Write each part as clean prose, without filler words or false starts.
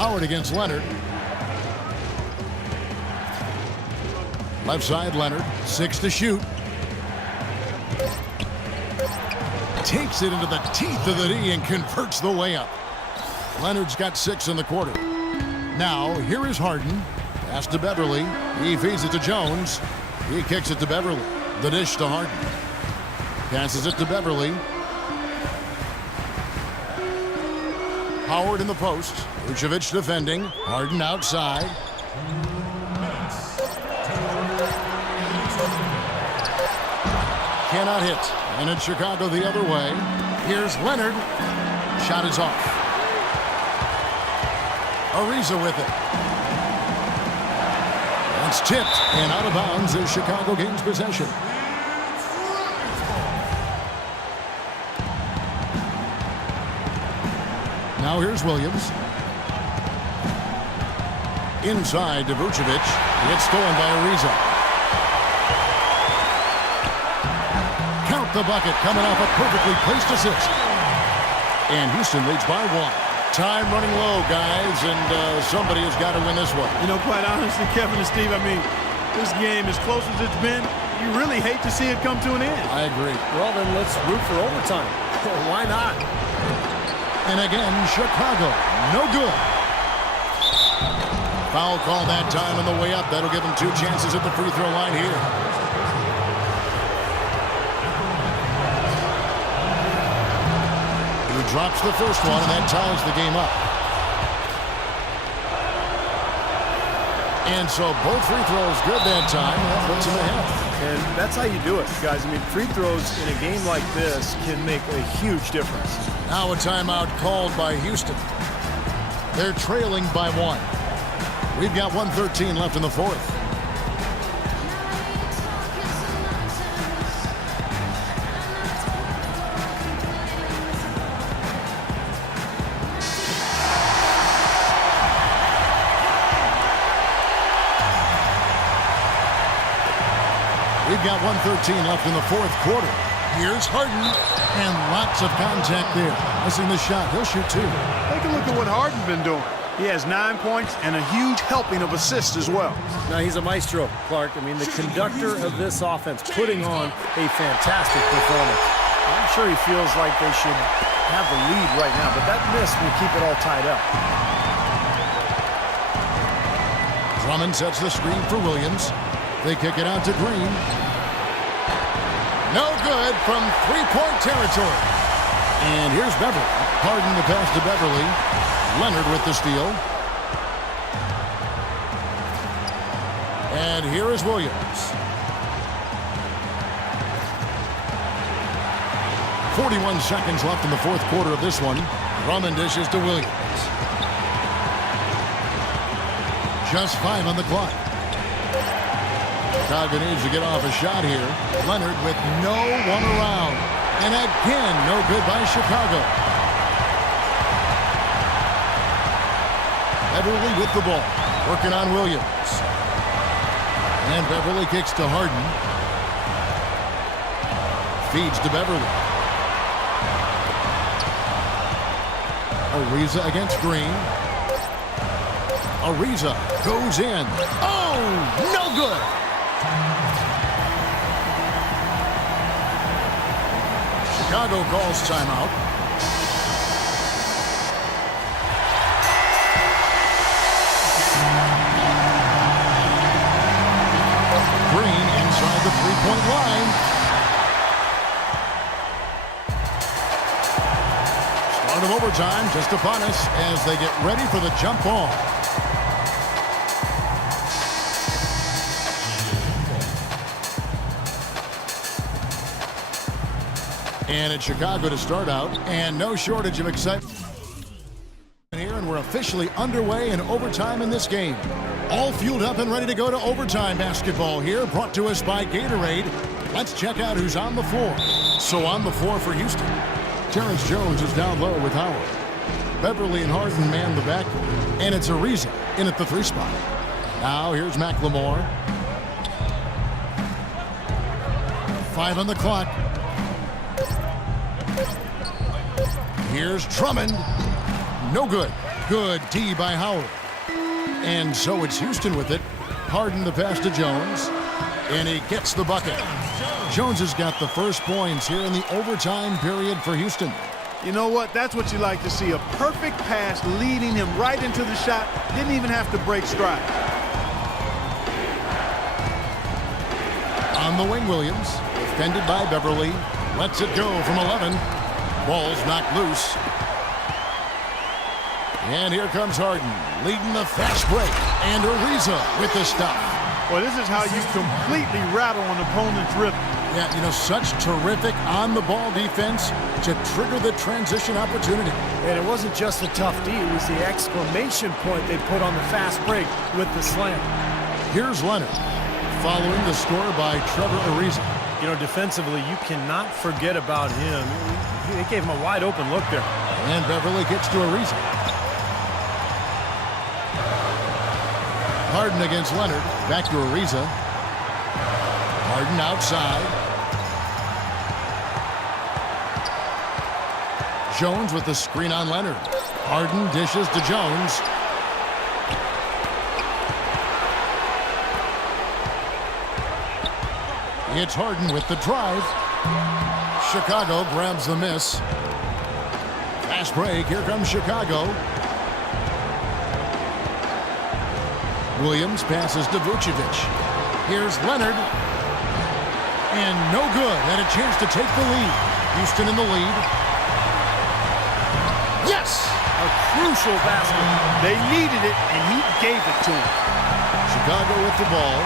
Howard against Leonard. Left side, Leonard. 6 to shoot. Takes it into the teeth of the D and converts the layup. Leonard's got 6 in the quarter. Now, here is Harden. Pass to Beverly. He feeds it to Jones. He kicks it to Beverly. The dish to Harden. Passes it to Beverly. Howard in the post. Vucevic defending. Harden outside. Cannot hit. And it's Chicago the other way. Here's Leonard. Shot is off. Ariza with it. That's tipped and out of bounds as Chicago gains possession. Now here's Williams. Inside to Vucevic. It's stolen by Ariza. Count the bucket coming off a perfectly placed assist. And Houston leads by 1. Time running low, guys, and somebody has got to win this one. You know, quite honestly, Kevin and Steve, I mean, this game, as close as it's been, you really hate to see it come to an end. I agree. Well, then let's root for overtime. Why not? And again, Chicago, no good. Foul call that time on the way up. That'll give them 2 chances at the free throw line here. He drops the first one, and that ties the game up. And so both free throws good that time, and that puts him ahead. And that's how you do it, guys. I mean, free throws in a game like this can make a huge difference. Now a timeout called by Houston. They're trailing by 1. We've got 1:13 left in the fourth. We've got 1:13 left in the fourth quarter. Here's Harden, and lots of contact there. Missing the shot. He'll shoot 2. Take a look at what Harden's been doing. He has 9 points and a huge helping of assists as well. Now, he's a maestro, Clark. I mean, the conductor of this offense, putting on a fantastic performance. I'm sure he feels like they should have the lead right now, but that miss will keep it all tied up. Drummond sets the screen for Williams. They kick it out to Green. No good from three-point territory. And here's Beverly. Harden the pass to Beverly. Leonard with the steal. And here is Williams. 41 seconds left in the fourth quarter of this one. Drummond dishes to Williams. Just 5 on the clock. Chicago needs to get off a shot here. Leonard with no one around. And again, no good by Chicago. Beverly with the ball. Working on Williams. And Beverly kicks to Harden. Feeds to Beverly. Ariza against Green. Ariza goes in. Oh, no good. Chicago calls timeout. Green inside the three-point line. Start of overtime just upon us as they get ready for the jump ball. And it's Chicago to start out, and no shortage of excitement here, and we're officially underway in overtime in this game. All fueled up and ready to go to overtime basketball here, brought to us by Gatorade. Let's check out who's on the floor. So on the floor for Houston, Terrence Jones is down low with Howard. Beverly and Harden man the backcourt, and it's Ariza in at the 3 spot. Now here's McLemore. 5 on the clock. Here's Drummond. No good. Good D by Howard. And so it's Houston with it. Harden the pass to Jones. And he gets the bucket. Jones has got the first points here in the overtime period for Houston. You know what? That's what you like to see. A perfect pass leading him right into the shot. Didn't even have to break stride. On the wing, Williams. Defended by Beverly. Lets it go from 11. Ball's knocked loose. And here comes Harden, leading the fast break. And Ariza with the stop. Well, this is how you completely rattle an opponent's rhythm. Yeah, you know, such terrific on-the-ball defense to trigger the transition opportunity. And it wasn't just a tough D, it was the exclamation point they put on the fast break with the slam. Here's Leonard, following the score by Trevor Ariza. You know, defensively, you cannot forget about him. They gave him a wide-open look there. And Beverly gets to Ariza. Harden against Leonard. Back to Ariza. Harden outside. Jones with the screen on Leonard. Harden dishes to Jones. It's Harden with the drive. Chicago grabs the miss. Fast break. Here comes Chicago. Williams passes to Vucevic. Here's Leonard. And no good. And a chance to take the lead. Houston in the lead. Yes! A crucial basket. They needed it, and he gave it to them. Chicago with the ball.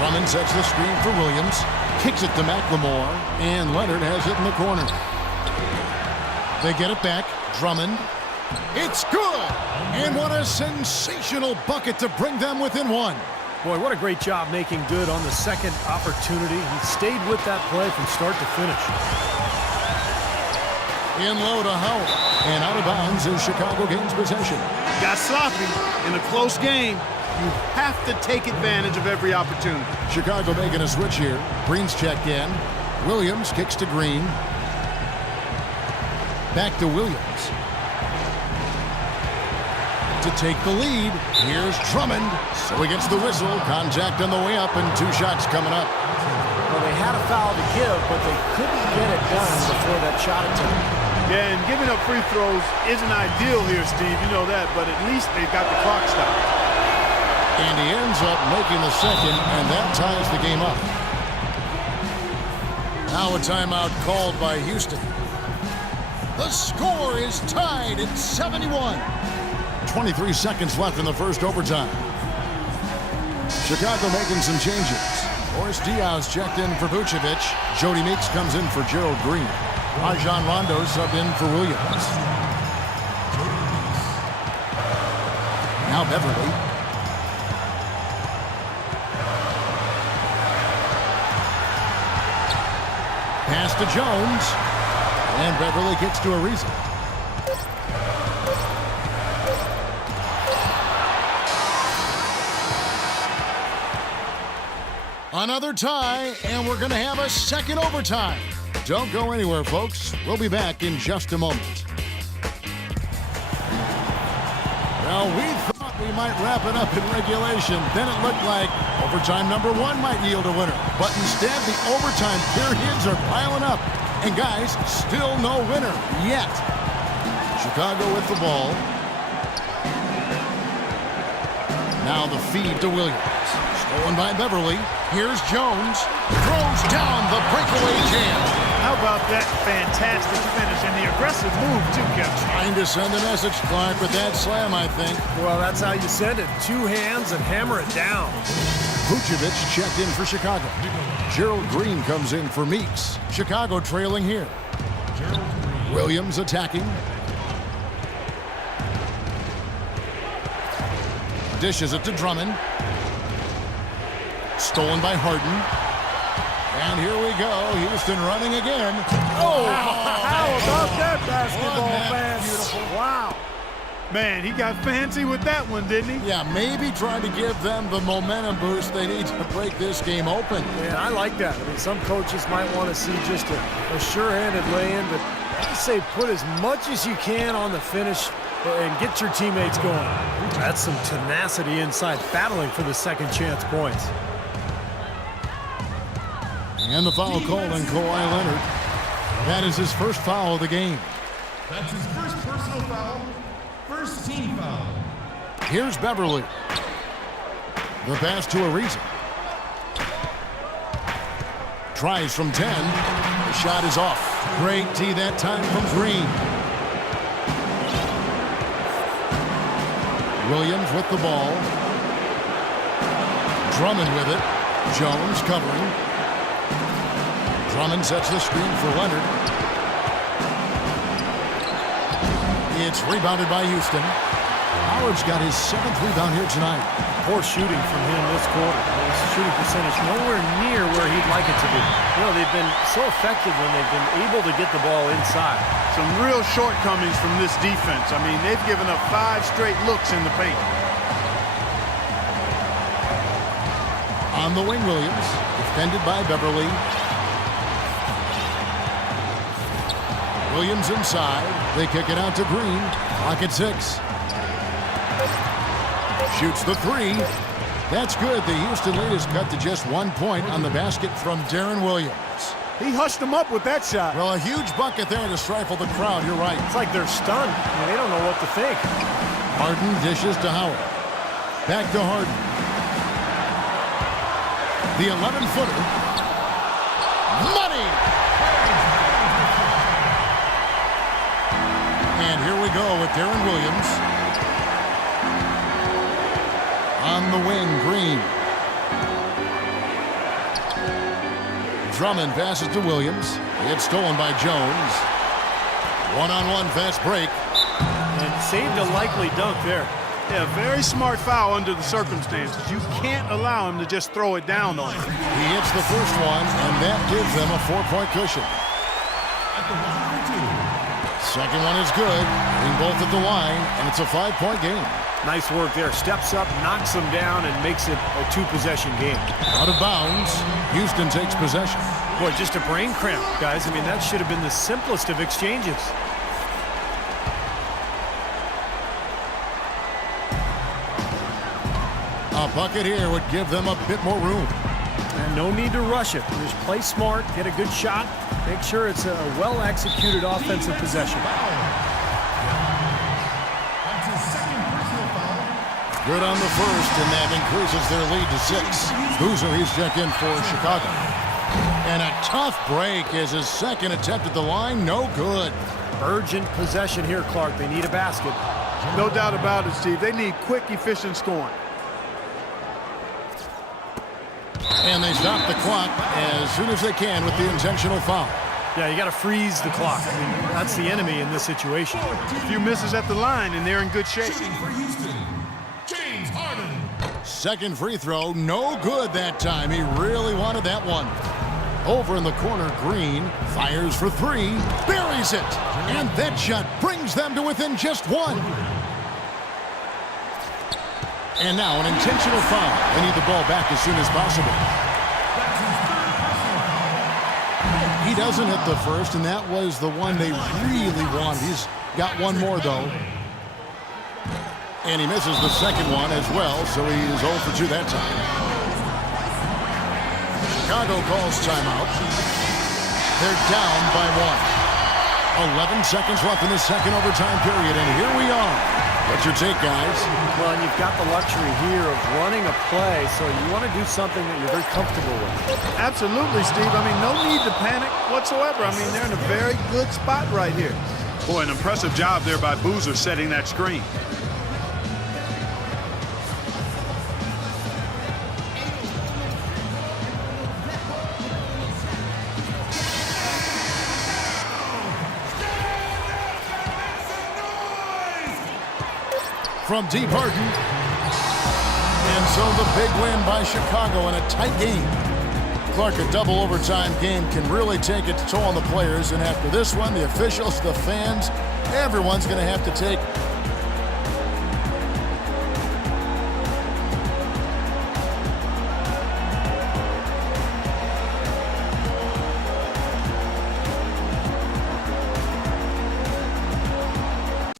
Drummond sets the screen for Williams. Kicks it to McLemore. And Leonard has it in the corner. They get it back. Drummond. It's good! And what a sensational bucket to bring them within one. Boy, what a great job making good on the second opportunity. He stayed with that play from start to finish. In low to Howard. And out of bounds as Chicago gains possession. Got sloppy in a close game. You have to take advantage of every opportunity. Chicago making a switch here. Green's checked in. Williams kicks to Green. Back to Williams. To take the lead. Here's Drummond. So he gets the whistle. Contact on the way up and 2 shots coming up. Well, they had a foul to give, but they couldn't get it done before that shot attempt. Yeah, and giving up free throws isn't ideal here, Steve. You know that, but at least they've got the clock stopped. And he ends up making the second, and that ties the game up. Now a timeout called by Houston. The score is tied at 71. 23 seconds left in the first overtime. Chicago making some changes. Boris Diaz checked in for Vucevic. Jody Meeks comes in for Gerald Green. Rajon Rondo subbed in for Williams. Now Beverly. Pass to Jones. And Beverly gets to Ariza. Another tie, and we're going to have a second overtime. Don't go anywhere, folks. We'll be back in just a moment. Well, we thought we might wrap it up in regulation. Then it looked like overtime number 1 might yield a winner. But instead, the overtime periods are piling up. And guys, still no winner yet. Chicago with the ball. Now the feed to Williams. Stolen by Beverly. Here's Jones. Throws down the breakaway jam. How about that fantastic finish and the aggressive move, too, Kevin? Trying to send a message, Clark, with that slam, I think. Well, that's how you send it. 2 hands and hammer it down. Vucevic checked in for Chicago. Gerald Green comes in for Meeks. Chicago trailing here. Williams attacking. Dishes it to Drummond. Stolen by Harden. And here we go. Houston running again. Oh, how about that basketball, fans? Beautiful. Wow. Man, he got fancy with that one, didn't he? Yeah, maybe trying to give them the momentum boost they need to break this game open. Yeah, I like that. I mean, some coaches might want to see just a sure-handed lay-in, but I say put as much as you can on the finish and get your teammates going. That's some tenacity inside, battling for the second chance points. And the foul called on Kawhi Leonard. That is his first foul of the game. That's his first personal foul, first team foul. Here's Beverly. The pass to Ariza. Tries from 10. The shot is off. Great D that time from Green. Williams with the ball. Drummond with it. Jones covering. Drummond sets the screen for Leonard. It's rebounded by Houston. Howard's got his 7th rebound here tonight. Poor shooting from him this quarter. His shooting percentage nowhere near where he'd like it to be. You know, they've been so effective when they've been able to get the ball inside. Some real shortcomings from this defense. I mean, they've given up 5 straight looks in the paint. On the wing, Williams, defended by Beverly. Williams inside. They kick it out to Green. Clock at 6. Shoots the 3. That's good. The Houston lead is cut to just 1 point on the basket from Darren Williams. He hushed them up with that shot. Well, a huge bucket there to stifle the crowd. You're right. It's like they're stunned. I mean, they don't know what to think. Harden dishes to Howard. Back to Harden. The 11-footer. Money! And here we go with Darren Williams. On the wing, Green. Drummond passes to Williams. It's stolen by Jones. One-on-one fast break. And saved a likely dunk there. Yeah, very smart foul under the circumstances. You can't allow him to just throw it down on him. He hits the first one, and that gives them a 4-point cushion. At the line for 2. Second one is good. Being both at the line, and it's a 5-point game. Nice work there. Steps up, knocks them down, and makes it a 2-possession game. Out of bounds. Houston takes possession. Boy, just a brain cramp, guys. I mean, that should have been the simplest of exchanges. A bucket here would give them a bit more room. And no need to rush it. Just play smart, get a good shot, make sure it's a well-executed offensive possession. That's his second personal foul. Good on the first, and that increases their lead to 6. Boozer, he's checked in for Chicago. And a tough break is his second attempt at the line. No good. Urgent possession here, Clark. They need a basket. No doubt about it, Steve. They need quick, efficient scoring. And they stop the clock as soon as they can with the intentional foul. Yeah, you got to freeze the clock. I mean, that's the enemy in this situation. A few misses at the line, and they're in good shape. Shooting for Houston, James Harden. Second free throw, no good that time. He really wanted that one. Over in the corner, Green fires for 3, buries it, and that shot brings them to within just 1. And now an intentional foul. They need the ball back as soon as possible. That's his third personal foul. He doesn't hit the first, and that was the one they really wanted. He's got one more, though. And he misses the second one as well, so he is 0 for 2 that time. Chicago calls timeout. They're down by 1. 11 seconds left in the second overtime period, and here we are. What's your take, guys? Well, and you've got the luxury here of running a play, so you want to do something that you're very comfortable with. Absolutely, Steve. I mean, no need to panic whatsoever. I mean, they're in a very good spot right here. Boy, an impressive job there by Boozer setting that screen. From deep, Harden. And so the big win by Chicago in a tight game. Clark, a double overtime game can really take its toll on the players. And after this one, the officials, the fans, everyone's going to have to take